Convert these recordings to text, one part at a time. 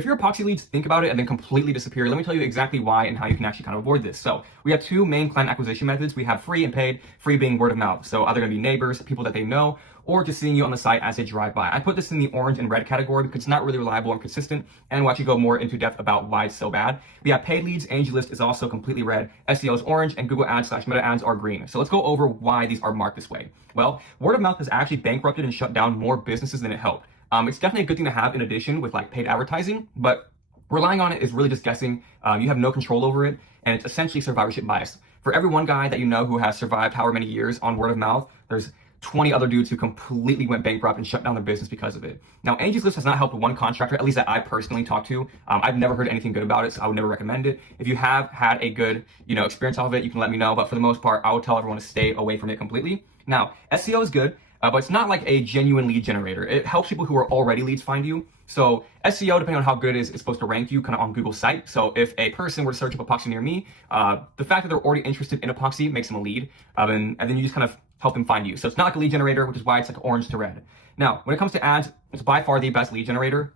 if your epoxy leads think about it and then completely disappear, let me tell you exactly why and how you can actually kind of avoid this. So we have two main client acquisition methods. We have free and paid, free being word of mouth. So either going to be neighbors, people that they know, or just seeing you on the site as they drive by. I put this in the orange and red category because it's not really reliable and consistent, and we'll actually go more into depth about why it's so bad. We have paid leads. AngelList is also completely red, SEO is orange, and Google Ads / Meta Ads are green. So let's go over why these are marked this way. Well, word of mouth has actually bankrupted and shut down more businesses than it helped. It's definitely a good thing to have in addition with like paid advertising, but relying on it is really just guessing. You have no control over it, and it's essentially survivorship bias. For every one guy that you know who has survived however many years on word of mouth, there's 20 other dudes who completely went bankrupt and shut down their business because of it. Now, Angie's List has not helped one contractor, at least that I personally talked to. I've never heard anything good about it, so I would never recommend it. If you have had a good, experience off of it, you can let me know. But for the most part, I would tell everyone to stay away from it completely. Now, SEO is good, but it's not like a genuine lead generator. It helps people who are already leads find you. So SEO, depending on how good it is supposed to rank you kind of on Google's site. So if a person were to search up epoxy near me, the fact that they're already interested in epoxy makes them a lead, and then you just kind of help them find you. So it's not like a lead generator, which is why it's like orange to red. Now, when it comes to ads, it's by far the best lead generator.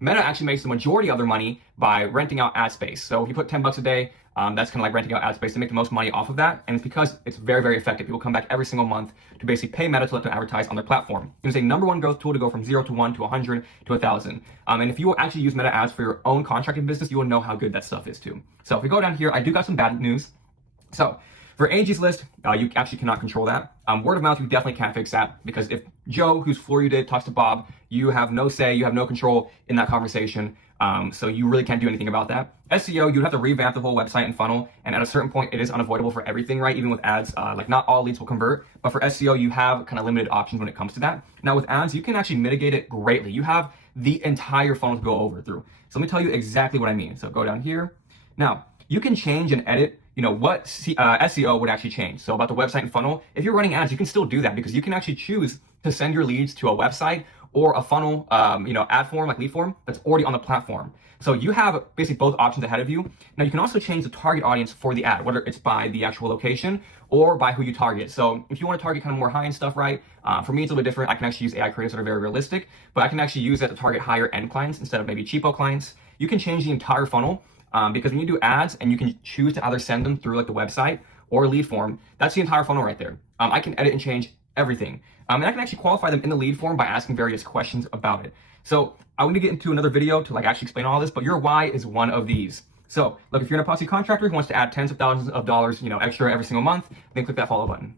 Meta actually makes the majority of their money by renting out ad space. So if you put 10 bucks a day, that's kind of like renting out ad space. They make the most money off of that. And it's because it's very, very effective. People come back every single month to basically pay Meta to let them advertise on their platform. It's a number one growth tool to go from 0 to 1 to 100 to 1,000. And if you will actually use Meta ads for your own contracting business, you will know how good that stuff is too. So if we go down here, I do got some bad news. So for Angie's List, you actually cannot control that. Word of mouth, you definitely can't fix that, because if Joe, whose floor you did, talks to Bob, you have no say, you have no control in that conversation. So you really can't do anything about that. SEO, you'd have to revamp the whole website and funnel. And at a certain point, it is unavoidable for everything, right? Even with ads, like not all leads will convert, but for SEO, you have kind of limited options when it comes to that. Now with ads, you can actually mitigate it greatly. You have the entire funnel to go over through. So let me tell you exactly what I mean. So go down here. Now you can change and edit what SEO would actually change. So about the website and funnel, if you're running ads, you can still do that, because you can actually choose to send your leads to a website or a funnel, ad form, like lead form, that's already on the platform. So you have basically both options ahead of you. Now you can also change the target audience for the ad, whether it's by the actual location or by who you target. So if you want to target kind of more high-end stuff, right? For me, it's a little bit different. I can actually use AI creatives that are very realistic, but I can actually use that to target higher end clients instead of maybe cheapo clients. You can change the entire funnel. Because when you do ads and you can choose to either send them through like the website or lead form, that's the entire funnel right there. I can edit and change everything. And I can actually qualify them in the lead form by asking various questions about it. So I want to get into another video to like actually explain all this, but your why is one of these. So look, if you're an epoxy contractor who wants to add tens of thousands of dollars, extra every single month, then click that follow button.